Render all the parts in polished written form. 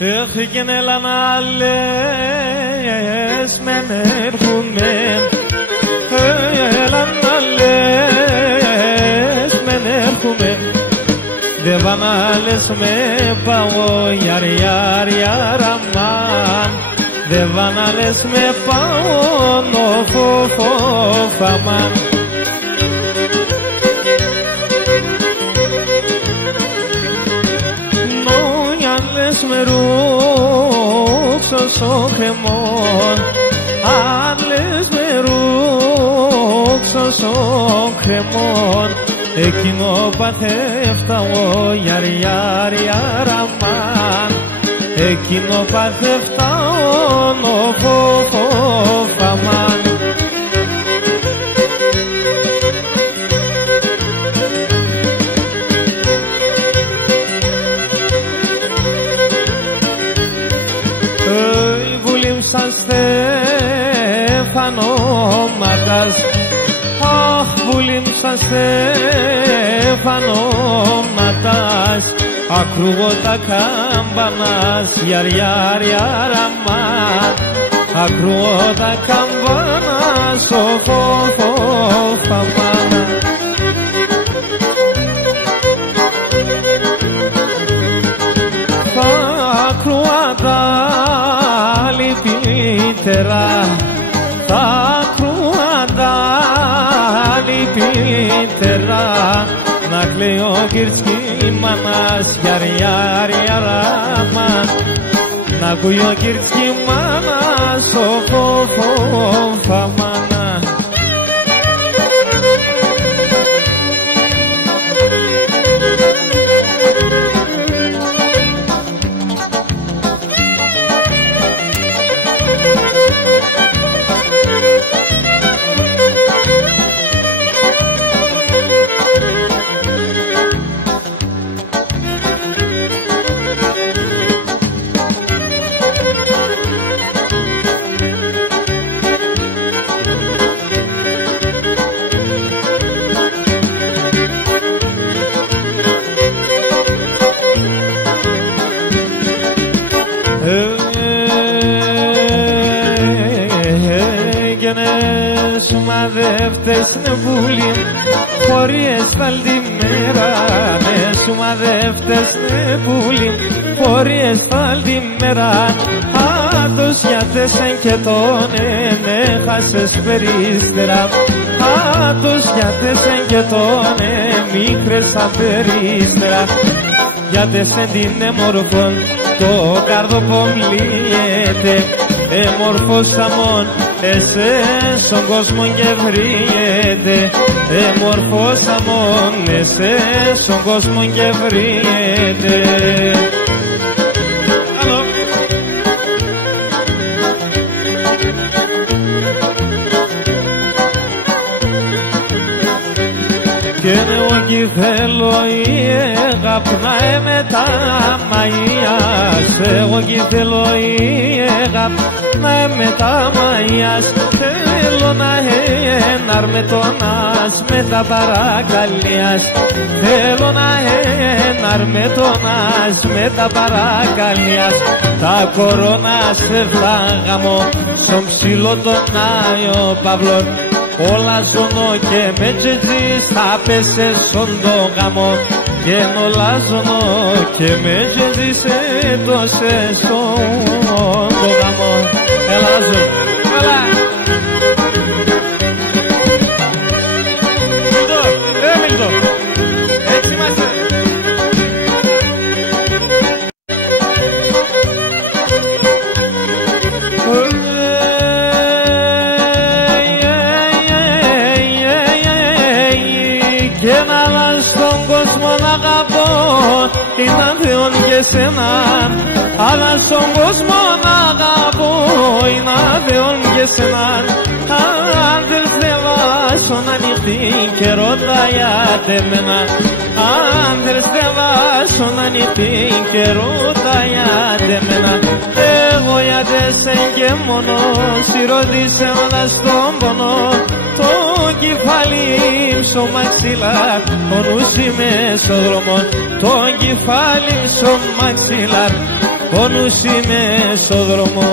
και έλα να λες μεν έρχομαι, έλα να λες μεν έρχομαι. Δε βα να λες με πάω γιαρ γιαρ γιαρ αμάν. Δε βα να λες με πάω νοφο φοφ αμάν. Νόια λες με ρούξω στο κρεμόν. Αν λες με ρούξω στο κρεμόν. Εκείνο παθεύταω γιαρ γιαρ γιαρ αμάν. Εκείνο παθεύταω νοφο φοφ αμάν. Βουλήμσαν στεφανώματας. Αχ, βουλήμσαν στεφανώματας. Ακούγω τα κάμπανας γιαρ γιαρ γιαρ αμάν. Ακούγω τα κάμπανας φοφ φοφ αμάν. Θα ακούγα τα λυπύτερα. Θα ακούγα τα λυπύτερα. Να κλαίει ο Κυρτσκι μάνας γιαρ γιαρ γιαρ αμάν. Να ακούει ο Κυρτσκι μάνας φοφ φοφ αμάν. Μαδεύτες νεβούλη, χωρί εσφάλτη μέρα. Ναι, σου μαδεύτες νεβούλη, χωρί εσφάλτη μέρα. Άτος γιατέσαι και τον με χάσες περίστερα. Άτος γιατέσαι και τον μικρές απερίστερα. Γιατέσαι την εμορφών, το καρδοπό μλύεται. Εμορφός αμών, εσές στον κόσμο και βρίσκεται. Εμορφός αμών, εσές στον κόσμο και βρίσκεται. Και εγώ κι θέλω η αγάπη να είμαι τα μαγείας. Εγώ κι θέλω η αγάπη να είμαι τα μαγείας. Θέλω να έναρμε τον ας με τα παρακαλίας. Θέλω να έναρμε τον ας με τα παρακαλίας. Τα κορώνα σε φάγαμο στον ψηλό τον Άιο Παύλο. Όλα ζωνώ και με τζετζής θα πέσες στον το γάμο. Και όλα ζωνώ και με τζετζής έτωσες στον το γάμο. Έλα ζω, έλα. Μιλτό, Μιλτό, έτσι είμαστε. Και να αλλάζει στον κόσμο να αγαπώ, είναι αδειόν και σέναν. Αλλά στον κόσμο να αγαπώ, είναι αδειόν και σέναν. Αν δεν στεβάσω να ανοιχτεί και ρωτάει ατεμένα. Αν δεν στεβάσω να ανοιχτεί και ρωτάει ατεμένα. Εγώ γιατέσαι και μόνος, η ρώτησε όλα στον πονό. Το κεφάλι στο μαξιλάρ, ο νους είμαι στο δρόμο. Το κεφάλι στο μαξιλάρ, πόνους είμαι στο δρόμο.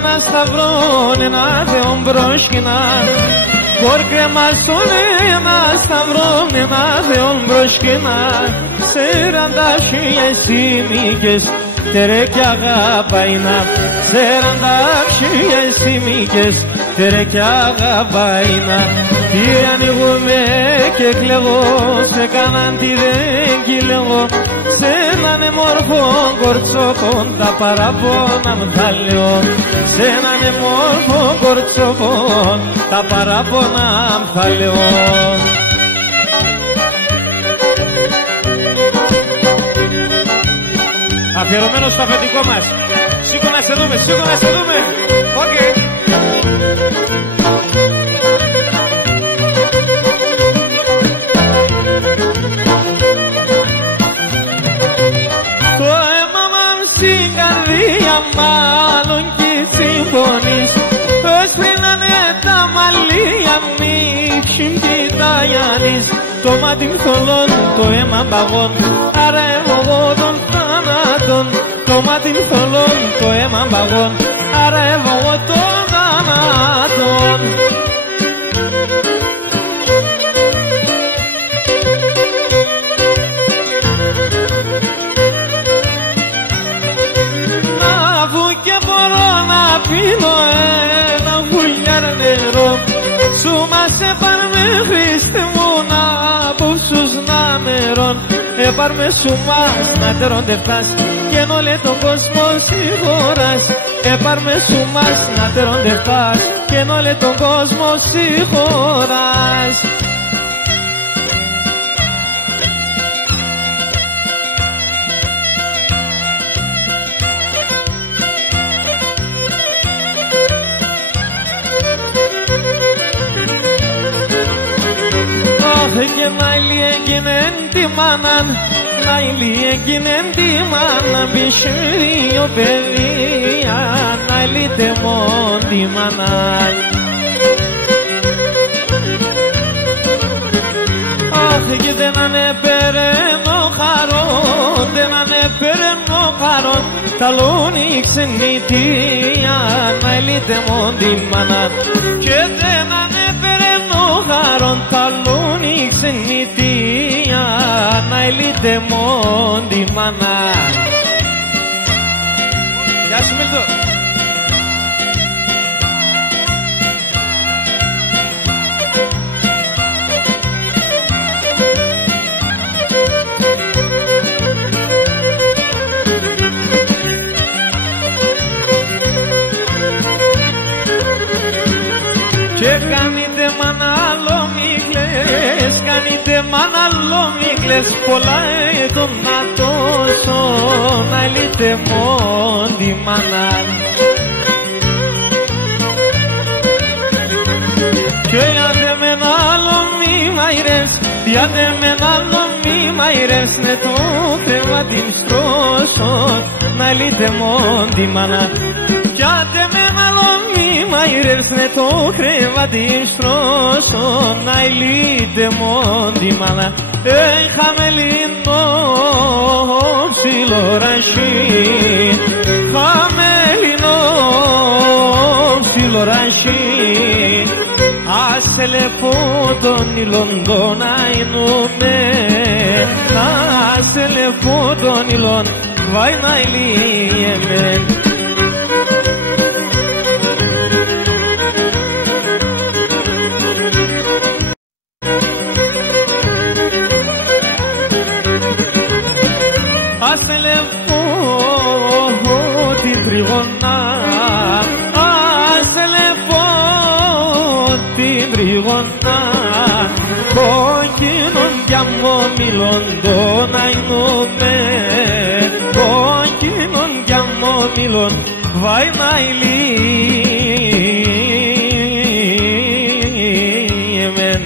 Ένα σταυρόν, ένα θεόν μπροσκινά. Κορ κρεμάσουν ένα σταυρόν, ένα θεόν μπροσκινά. 40.000 σύμικες τερέ κι αγαπαϊνά. 40.000 σύμικες τερέ κι αγαπαϊνά. Τι ανοίγουμε και κλαίγω, σε κάναν τι δεν κυλαίγω. Σ' έναν μόρφο κορτσόκον τα παράπονα μου θα λέω. Σ' έναν μόρφο κορτσόκον τα παράπονα μου θα λέω. Αφιερωμένο στο αφεντικό μας. Σήκω να σε δούμε, σήκω να σε δούμε. Οκ. Μάλλον κι συμφωνείς. Έσπρινανε τα μαλλία μη ξυμπτήτα Γιάννης. Το μάτι θολών, το αίμα παγών, άρα εγώ των θανάτων. Το μάτι θολών, το αίμα παγών, άρα εγώ των θανάτων. Πίνω ένα γουλιάρ νερό. Σου μας έπαρμε Χριστέ μου να απόψους να μερών. Έπαρμε σου μας να τερώνται φτάς και εν όλε τον κόσμο συγχωράς. Έπαρμε σου μας να τερώνται φτάς και εν όλε τον κόσμο συγχωράς. Και να ηλιέγγινεν τη μάναν, να ηλιέγγινεν τη μάναν, πισχυρίο παιδεία, να ηλίτεμον τη μάναν. Αχ, και δεν ανεπεραίνω χαρόν, δεν ανεπεραίνω χαρόν, τα λούνι ξενιτία, να ηλίτεμον τη μάναν. Και δεν ανεπεραίνω χαρόν, τα λούνι ξενιτία, να ηλίτεμον τη μάναν. Γεια σου Μίλτο. Και κάνετε μαναλόμιγλες, κάνετε μαναλόμιγλες, πολλά έτων να τόσο, να λύτε μόν τη μανάλ. Και άντε με ένα άλλο μη μαϊρεύς, άντε με ένα άλλο μη μαϊρεύς, ναι το θέμα την στρώσω, να λύτε μόν τη μανάλ. Κι άντε με ένα άλλο μη μαϊρεύς, ναι το κρεβάτι στρώσω, να λύτε μόν τη μανάλ. Χαμελινό ψιλορασί, χαμελινό ψιλορασί, άσε λεφόντον ηλοντό να εινούμε, άσε λεφόντον ηλον βάι να ηλίεμεν. Κόκκινον κι αμμομιλοντό να εινούμε, κόκκινον κι μήλον βαϊνάιλι εμέν.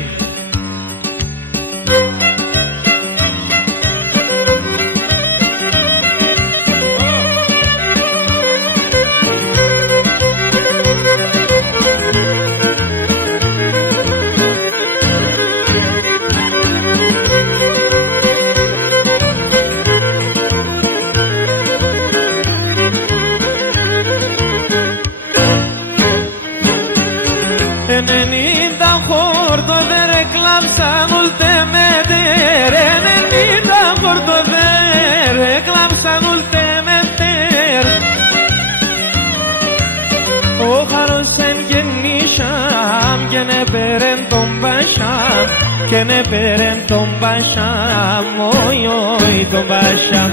Και ne peren τον Πασάμ, και ne peren τον Πασάμ, oi oi τον Πασάμ.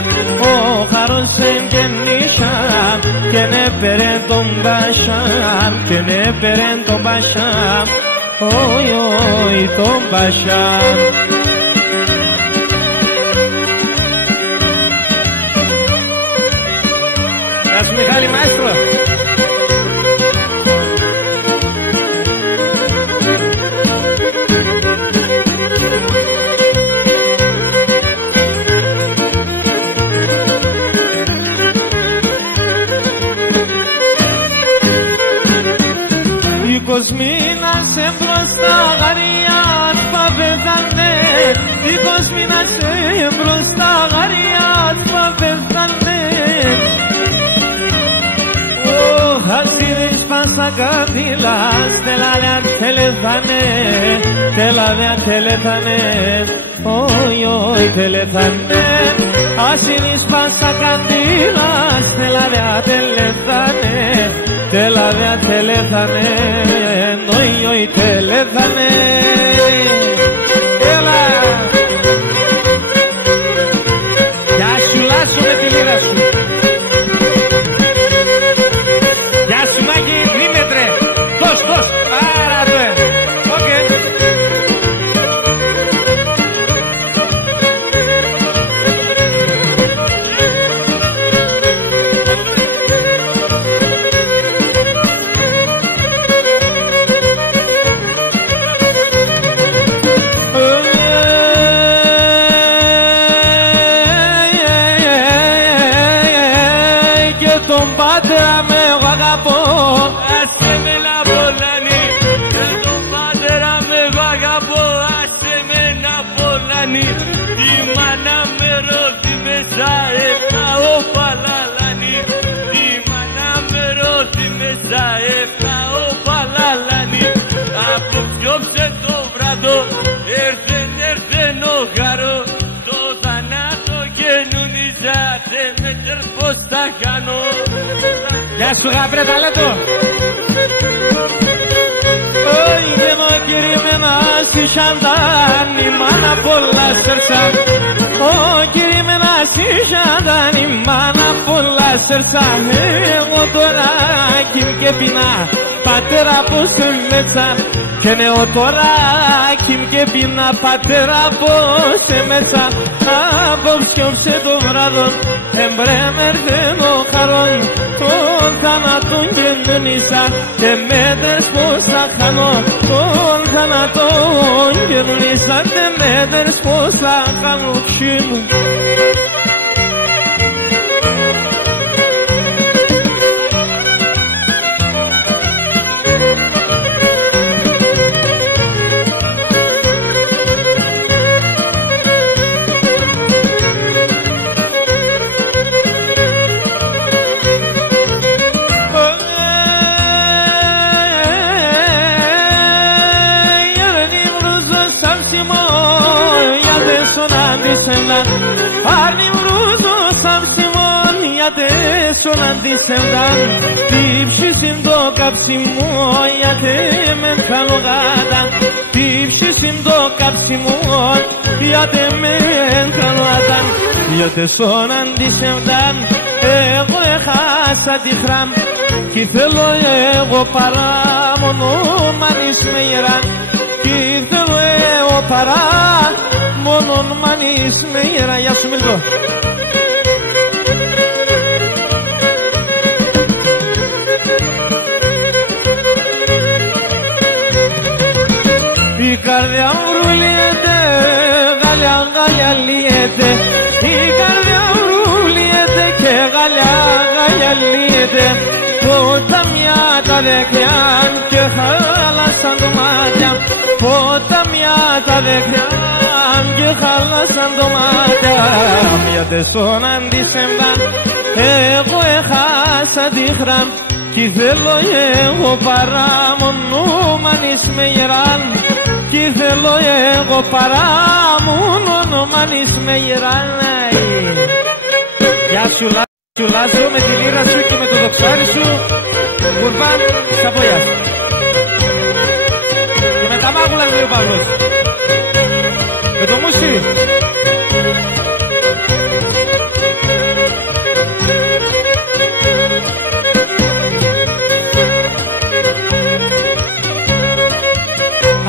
Ο χαρός εν γεννήσαμ, και ne peren τον Πασάμ, και ne peren τον Πασάμ, oi oi τον Πασάμ. Γεια σου Μιχάλη Μαέστρο. Μήνας εμπροσθά γαριάς παπέζανε, 20 μήνας εμπροσθά γαριάς παπέζανε. Ο χασίδης πασακάτηλας τελάλια τελεθάνε, τελάλια τελεθάνε, oi oi τελεθάνε. Χασίδης πασακάτηλας τελάλια τελεθάνε, τελάδια τελέθανε, oi oi τελέθανε. Έλα! Γεια σου Λάσου με τη λίρα σου. Γεια σου Μάκη Δήμετρε. Δώσ' δώσ' άρα το οκ. Τον πατέρα με εγώ αγαπώ, άσε με να βολάνει. Τον πατέρα με εγώ αγαπώ, άσε με να βολάνει. Η μάνα με ρώθη μέσα έφτα ο παλαλάνι. Η μάνα με ρώθη μέσα έφτα ο παλαλάνι. Απόψε το βράδο έρθεν ο γάρο. Το θανάτο γενουνιζά, δεν με ξέρεις πως θα κάνω. Γεια σου γαμπρέ ταλέντο. Όχι δεν μου κηρύμμενα στη Σαντάν, η μάνα πολλά σέρσα. Όχι κηρύμμενα στη Σαντάν, η μάνα πολλά σέρσα. Εγώ τώρα κυμ και πεινά, πατέρα πως μέσα. Και νεώ τώρα κυμ και πεινά, πατέρα πως μέσα. Απόψε το βράδον εμπρέμερθεν ο χαρόν. Τον θάνατον γεννήσα και μέτρες πως θα χάνω. Τον θάνατον γεννήσα και μέτρες πως θα χάνω. Ξύμου Άρνη βρούζω σαν Σιμών, γιατί σον αντισεύδαν. Τύψεις το καψιμό, γιατί με καλογάταν. Τύψεις το καψιμό, γιατί με καλογάταν. Γιατί σον αντισεύδαν, εγώ έχασα τη χράμ. Κι θέλω εγώ παρά μόνο μάνεις με γεράν. Κι θέλω εγώ παρά μόνον μάνεις με γερά. Γεια σου Μίλκο. γιατί σον αντίσεμπα. Εγώ έχασα τη χράμ κι θέλω εγώ παρά μόνο μανείς με γεράν. Κι θέλω εγώ παρά μόνο μανείς με γεράν. Γεια σου Λάζο με τη λίρα σου και με το δοξάρι σου. Κουρβάν Σαββόιας. Και με τα μάγουλα λέει ο Παύλος. Με το μουσί.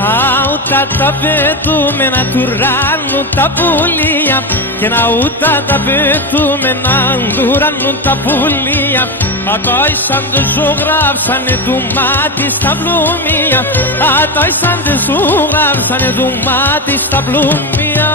Αούτα τα πετούμενα του ράνου τα πουλία και να ούτα τα πετούμενα του ράνου τα πουλία. Ατάισαν δε ζωγράψανε του μάτι στα πλούμια. Ατάισαν δε ζωγράψανε του μάτι στα πλούμια.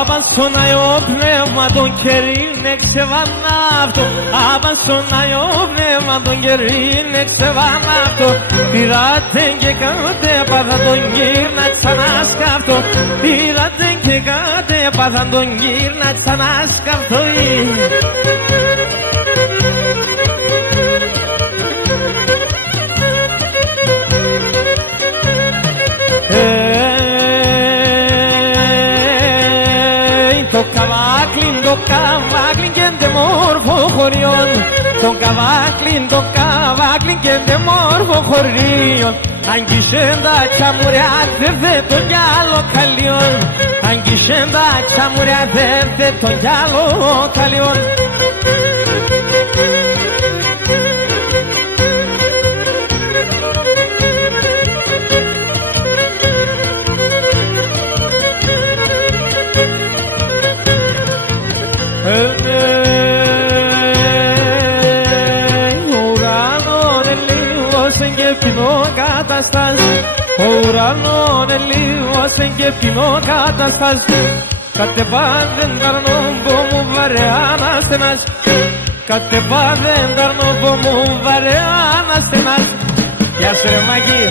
Αβανσονάει ο πνεύμα των κερίν εξεβανάτο. Αβανσονάει ο πνεύμα των κερίν εξεβανάτο. Πήρατε και κάτε πάθα τον γύρνα ξανασκάφτω. Πήρατε και κάτε πάθα τον γύρνα ξανασκάφτω. Το καβάκλιν και ντε μόρφο χωριών. Το καβάκλιν και ντε μόρφο χωριών. Αν κυσέν τα τσαμουριά δε το γυάλο καλιών. Αν κυσέν τα τσαμουριά δε το γυάλο καλιών. Ο ουρανόν ελίγωσεν και κοινό καταστάσει. Κατεβάδεν ταρνόμπο μου βαρεάν ασθενάς. Κατεβάδεν ταρνόμπο μου βαρεάν ασθενάς. Γεια σου ρε Μάκη.